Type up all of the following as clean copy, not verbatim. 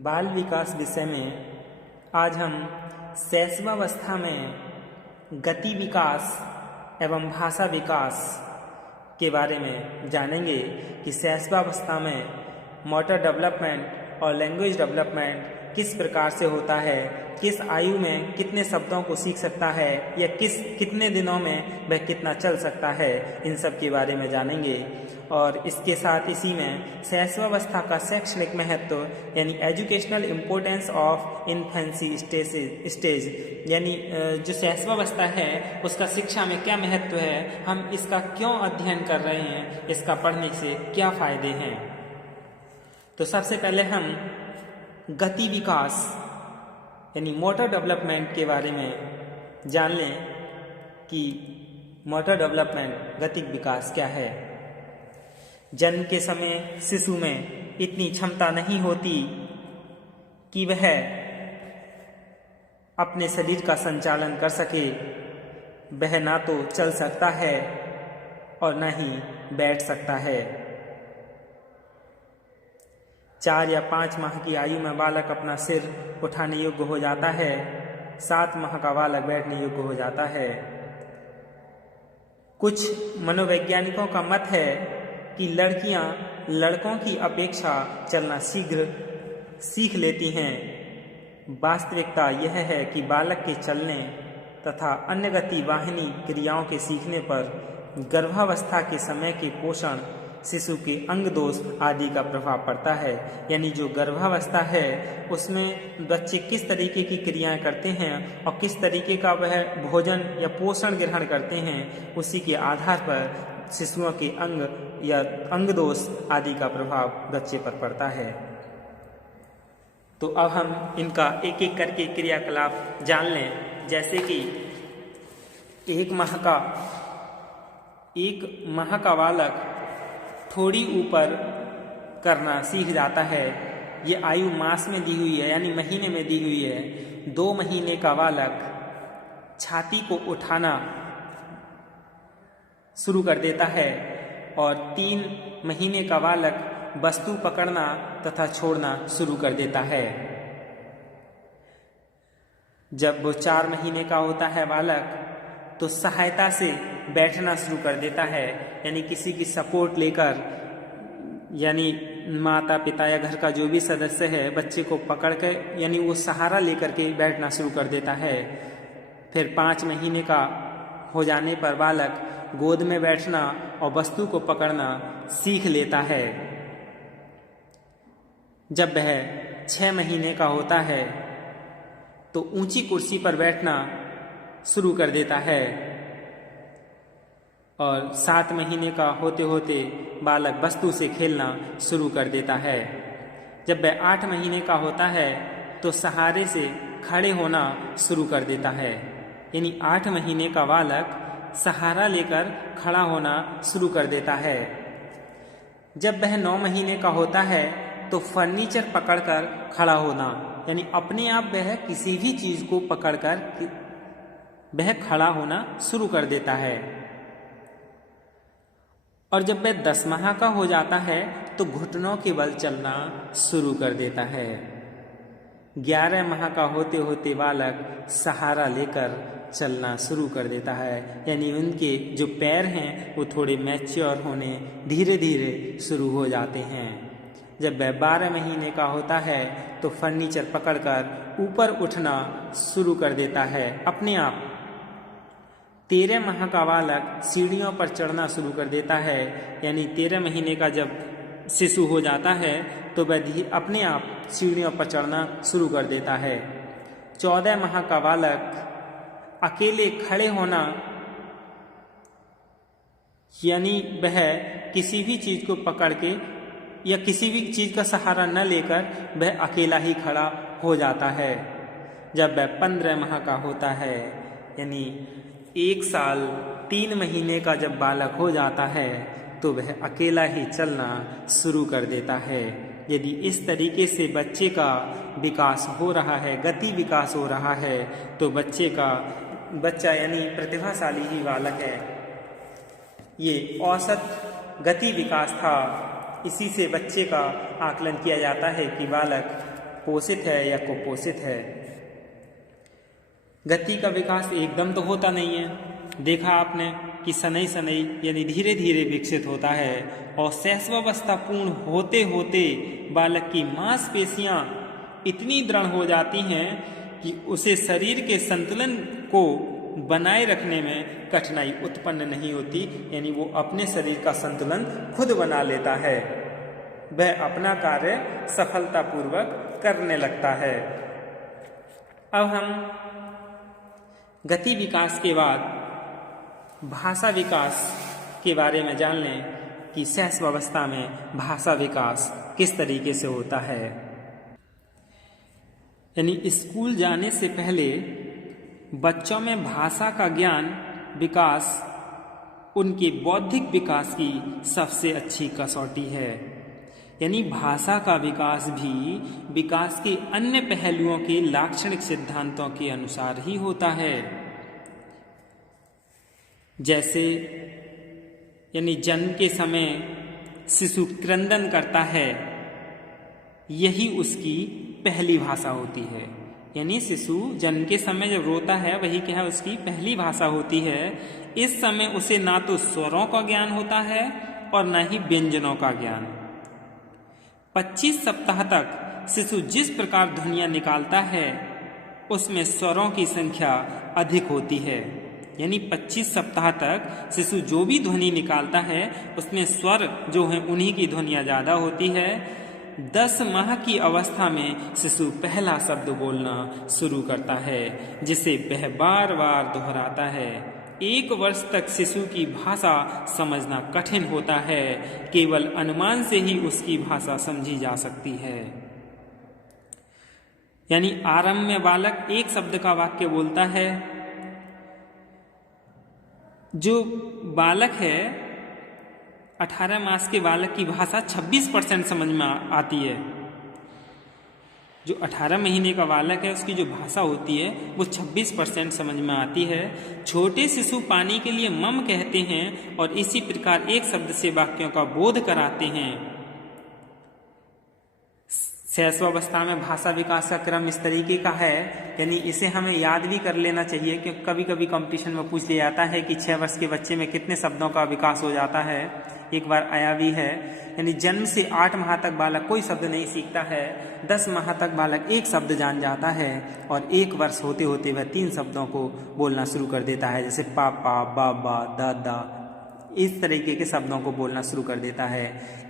बाल विकास विषय में आज हम शैशवावस्था में गति विकास एवं भाषा विकास के बारे में जानेंगे कि शैशवावस्था में मोटर डेवलपमेंट और लैंग्वेज डेवलपमेंट किस प्रकार से होता है, किस आयु में कितने शब्दों को सीख सकता है या कितने दिनों में वह कितना चल सकता है, इन सब के बारे में जानेंगे। और इसके साथ इसी में शैशवावस्था का शैक्षणिक महत्व यानी educational importance of infancy stage यानी जो शैशवावस्था है उसका शिक्षा में क्या महत्व है, हम इसका क्यों अध्ययन कर रहे हैं, इसका पढ़ने से क्या फायदे हैं। तो सबसे पहले हम गति विकास यानी मोटर डेवलपमेंट के बारे में जान लें कि मोटर डेवलपमेंट गति विकास क्या है। जन्म के समय शिशु में इतनी क्षमता नहीं होती कि वह अपने शरीर का संचालन कर सके। वह ना तो चल सकता है और न ही बैठ सकता है। 4 या 5 माह की आयु में बालक अपना सिर उठाने योग्य हो जाता है। 7 माह का बालक बैठने योग्य हो जाता है। कुछ मनोवैज्ञानिकों का मत है कि लड़कियां लड़कों की अपेक्षा चलना शीघ्र सीख लेती हैं। वास्तविकता यह है कि बालक के चलने तथा अन्य गति वाहिनी क्रियाओं के सीखने पर गर्भावस्था के समय के पोषण, शिशु के अंग दोष आदि का प्रभाव पड़ता है। यानी जो गर्भावस्था है उसमें बच्चे किस तरीके की क्रियाएं करते हैं और किस तरीके का वह भोजन या पोषण ग्रहण करते हैं, उसी के आधार पर शिशुओं के अंग या अंग दोष आदि का प्रभाव बच्चे पर पड़ता है। तो अब हम इनका एक एक करके क्रियाकलाप जान लें। जैसे कि एक माह का बालक थोड़ी ऊपर करना सीख जाता है। ये आयु मास में दी हुई है यानी महीने में दी हुई है। 2 महीने का बालक छाती को उठाना शुरू कर देता है और 3 महीने का बालक वस्तु पकड़ना तथा छोड़ना शुरू कर देता है। जब वो 4 महीने का होता है बालक तो सहायता से बैठना शुरू कर देता है। यानी किसी की सपोर्ट लेकर, यानी माता पिता या घर का जो भी सदस्य है बच्चे को पकड़ के यानी वो सहारा लेकर के बैठना शुरू कर देता है। फिर 5 महीने का हो जाने पर बालक गोद में बैठना और वस्तु को पकड़ना सीख लेता है। जब वह 6 महीने का होता है तो ऊंची कुर्सी पर बैठना शुरू कर देता है और 7 महीने का होते होते बालक वस्तु से खेलना शुरू कर देता है। जब वह 8 महीने का होता है तो सहारे से खड़े होना शुरू कर देता है। यानी 8 महीने का बालक सहारा लेकर खड़ा होना शुरू कर देता है। जब वह 9 महीने का होता है तो फर्नीचर पकड़कर खड़ा होना, यानी अपने आप वह किसी भी चीज को पकड़कर वह खड़ा होना शुरू कर देता है। और जब वह 10 माह का हो जाता है तो घुटनों के बल चलना शुरू कर देता है। 11 माह का होते होते बालक सहारा लेकर चलना शुरू कर देता है। यानी उनके जो पैर हैं वो थोड़े मैच्योर होने धीरे धीरे शुरू हो जाते हैं। जब वह 12 महीने का होता है तो फर्नीचर पकड़कर ऊपर उठना शुरू कर देता है अपने आप। 13 माह का बालक सीढ़ियों पर चढ़ना शुरू कर देता है। यानी 13 महीने का जब शिशु हो जाता है तो वह अपने आप सीढ़ियों पर चढ़ना शुरू कर देता है। 14 माह का बालक अकेले खड़े होना, यानी वह किसी भी चीज को पकड़ के या किसी भी चीज का सहारा न लेकर वह अकेला ही खड़ा हो जाता है। जब वह 15 माह का होता है यानी 1 साल 3 महीने का जब बालक हो जाता है तो वह अकेला ही चलना शुरू कर देता है। यदि इस तरीके से बच्चे का विकास हो रहा है, गति विकास हो रहा है, तो बच्चा यानी प्रतिभाशाली ही बालक है। ये औसत गति विकास था। इसी से बच्चे का आकलन किया जाता है कि बालक पोषित है या कुपोषित है। गति का विकास एकदम तो होता नहीं है, देखा आपने कि शनैः शनैः यानी धीरे धीरे विकसित होता है, और शैशवावस्था पूर्ण होते होते बालक की मांसपेशियां इतनी दृढ़ हो जाती हैं कि उसे शरीर के संतुलन को बनाए रखने में कठिनाई उत्पन्न नहीं होती, यानी वो अपने शरीर का संतुलन खुद बना लेता है, वह अपना कार्य सफलतापूर्वक करने लगता है। अब हम गति विकास के बाद भाषा विकास के बारे में जान लें कि शैशवावस्था में भाषा विकास किस तरीके से होता है। यानी स्कूल जाने से पहले बच्चों में भाषा का ज्ञान विकास उनके बौद्धिक विकास की सबसे अच्छी कसौटी है। यानी भाषा का विकास भी विकास के अन्य पहलुओं के लाक्षणिक सिद्धांतों के अनुसार ही होता है। जैसे यानी जन्म के समय शिशु क्रंदन करता है, यही उसकी पहली भाषा होती है। यानी शिशु जन्म के समय जब रोता है वही क्या है, उसकी पहली भाषा होती है। इस समय उसे ना तो स्वरों का ज्ञान होता है और ना ही व्यंजनों का ज्ञान। 25 सप्ताह तक शिशु जिस प्रकार ध्वनियां निकालता है उसमें स्वरों की संख्या अधिक होती है। यानी 25 सप्ताह तक शिशु जो भी ध्वनि निकालता है उसमें स्वर जो है उन्हीं की ध्वनियां ज्यादा होती है। 10 माह की अवस्था में शिशु पहला शब्द बोलना शुरू करता है, जिसे वह बार बार दोहराता है। 1 वर्ष तक शिशु की भाषा समझना कठिन होता है, केवल अनुमान से ही उसकी भाषा समझी जा सकती है। यानी आरंभ में बालक एक शब्द का वाक्य बोलता है। जो बालक है 18 मास के बालक की भाषा 26% समझ में आती है। जो 18 महीने का बालक है उसकी जो भाषा होती है वो 26% समझ में आती है। छोटे शिशु पानी के लिए मम कहते हैं और इसी प्रकार एक शब्द से वाक्यों का बोध कराते हैं। शैशवावस्था में भाषा विकास का क्रम इस तरीके का है, यानी इसे हमें याद भी कर लेना चाहिए, क्योंकि कभी कभी कंपटीशन में पूछ लिया जाता है कि 6 वर्ष के बच्चे में कितने शब्दों का विकास हो जाता है। एक बार आया भी है। यानी जन्म से 8 माह तक बालक कोई शब्द नहीं सीखता है, 10 माह तक बालक एक शब्द जान जाता है और 1 वर्ष होते होते वह 3 शब्दों को बोलना शुरू कर देता है, जैसे पापा, बाबा, दादा, इस तरीके के शब्दों को बोलना शुरू कर देता है।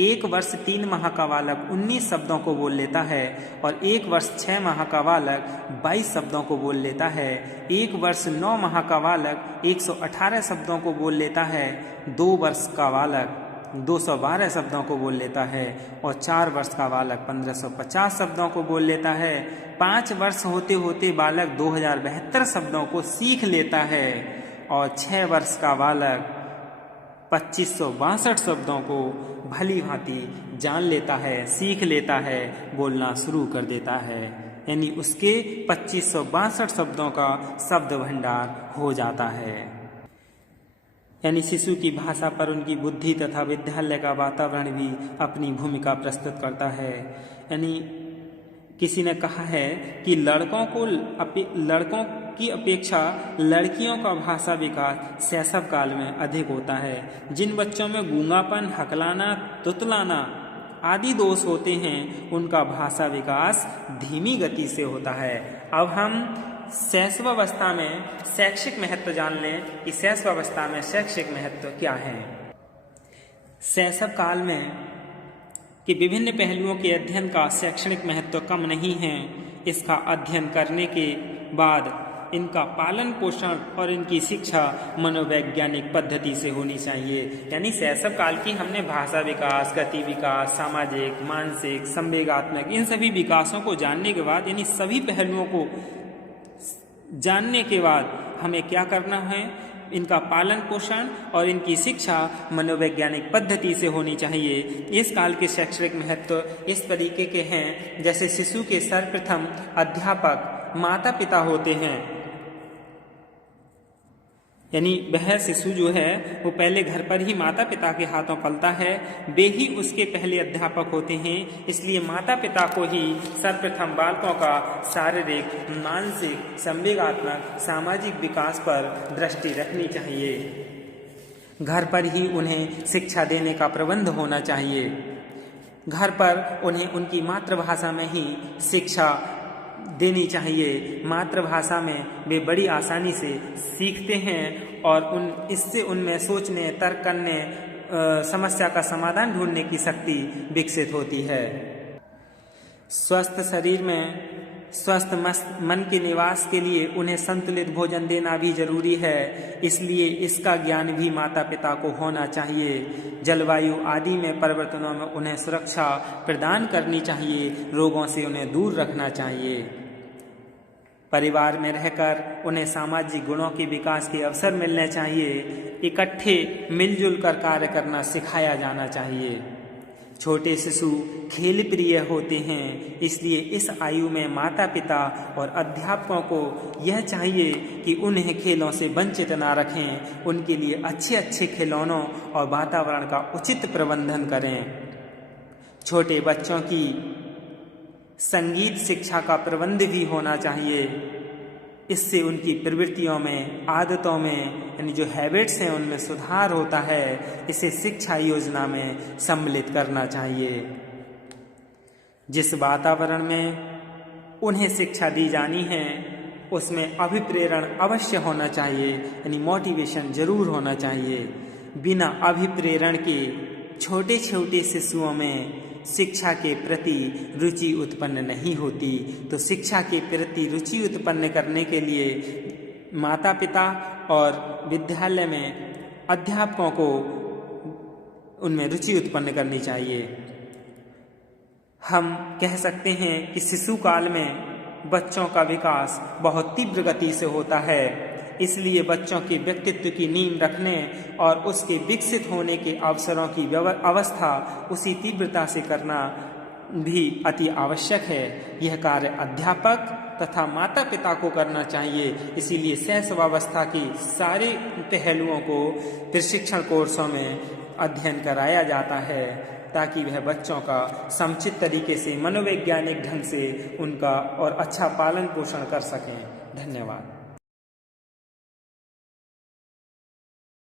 1 वर्ष 3 माह का बालक 19 शब्दों को बोल लेता है और 1 वर्ष 6 माह का बालक 22 शब्दों को बोल लेता है। 1 वर्ष 9 माह का बालक 118 शब्दों को बोल लेता है। 2 वर्ष का बालक 212 शब्दों को बोल लेता है और 4 वर्ष का बालक 1550 शब्दों को बोल लेता है। 5 वर्ष होते होते बालक 2072 शब्दों को सीख लेता है और 6 वर्ष का बालक 2562 शब्दों को भली भांति जान लेता है, सीख लेता है, बोलना शुरू कर देता है। यानी उसके 2562 शब्दों का शब्द भंडार हो जाता है। यानी शिशु की भाषा पर उनकी बुद्धि तथा विद्यालय का वातावरण भी अपनी भूमिका प्रस्तुत करता है। यानी किसी ने कहा है कि लड़कों की अपेक्षा लड़कियों का भाषा विकास शैशव काल में अधिक होता है। जिन बच्चों में गूंगापन, हकलाना, तुतलाना आदि दोष होते हैं उनका भाषा विकास धीमी गति से होता है। अब हम शैशवावस्था में शैक्षिक महत्व जान लें कि शैशवावस्था में शैक्षिक महत्व क्या है। शैशव काल में कि विभिन्न पहलुओं के अध्ययन का शैक्षणिक महत्व कम नहीं है। इसका अध्ययन करने के बाद इनका पालन पोषण और इनकी शिक्षा मनोवैज्ञानिक पद्धति से होनी चाहिए। यानी शैशव काल की हमने भाषा विकास, गति विकास, सामाजिक, मानसिक, संवेगात्मक, इन सभी विकासों को जानने के बाद, यानी सभी पहलुओं को जानने के बाद हमें क्या करना है, इनका पालन पोषण और इनकी शिक्षा मनोवैज्ञानिक पद्धति से होनी चाहिए। इस काल के शैक्षणिक महत्व इस तरीके के हैं, जैसे शिशु के सर्वप्रथम अध्यापक माता पिता होते हैं। यानी वह शिशु जो है वो पहले घर पर ही माता पिता के हाथों पलता है, वे ही उसके पहले अध्यापक होते हैं। इसलिए माता पिता को ही सर्वप्रथम बालकों का शारीरिक, मानसिक, संवेगात्मक, सामाजिक विकास पर दृष्टि रखनी चाहिए। घर पर ही उन्हें शिक्षा देने का प्रबंध होना चाहिए। घर पर उन्हें उनकी मातृभाषा में ही शिक्षा देनी चाहिए। मातृभाषा में वे बड़ी आसानी से सीखते हैं और इससे उनमें सोचने, तर्क करने, समस्या का समाधान ढूंढने की शक्ति विकसित होती है। स्वस्थ शरीर में स्वस्थ मन के निवास के लिए उन्हें संतुलित भोजन देना भी जरूरी है। इसलिए इसका ज्ञान भी माता पिता को होना चाहिए। जलवायु आदि में परिवर्तनों में उन्हें सुरक्षा प्रदान करनी चाहिए, रोगों से उन्हें दूर रखना चाहिए। परिवार में रहकर उन्हें सामाजिक गुणों के विकास के अवसर मिलने चाहिए। इकट्ठे मिलजुल कर कार्य करना सिखाया जाना चाहिए। छोटे शिशु खेल प्रिय होते हैं, इसलिए इस आयु में माता पिता और अध्यापकों को यह चाहिए कि उन्हें खेलों से वंचित ना रखें, उनके लिए अच्छे अच्छे खिलौनों और वातावरण का उचित प्रबंधन करें। छोटे बच्चों की संगीत शिक्षा का प्रबंध भी होना चाहिए। इससे उनकी प्रवृत्तियों में, आदतों में, यानी जो हैबिट्स हैं उनमें सुधार होता है। इसे शिक्षा योजना में सम्मिलित करना चाहिए। जिस वातावरण में उन्हें शिक्षा दी जानी है उसमें अभिप्रेरण अवश्य होना चाहिए, यानी मोटिवेशन जरूर होना चाहिए। बिना अभिप्रेरण के छोटे छोटे शिशुओं में शिक्षा के प्रति रुचि उत्पन्न नहीं होती। तो शिक्षा के प्रति रुचि उत्पन्न करने के लिए माता पिता और विद्यालय में अध्यापकों को उनमें रुचि उत्पन्न करनी चाहिए। हम कह सकते हैं कि शिशु काल में बच्चों का विकास बहुत तीव्र गति से होता है। इसलिए बच्चों के व्यक्तित्व की नींव रखने और उसके विकसित होने के अवसरों की अवस्था उसी तीव्रता से करना भी अति आवश्यक है। यह कार्य अध्यापक तथा माता पिता को करना चाहिए। इसीलिए शैशवावस्था की सारे पहलुओं को प्रशिक्षण कोर्सों में अध्ययन कराया जाता है, ताकि वह बच्चों का समुचित तरीके से मनोवैज्ञानिक ढंग से उनका और अच्छा पालन पोषण कर सकें। धन्यवाद।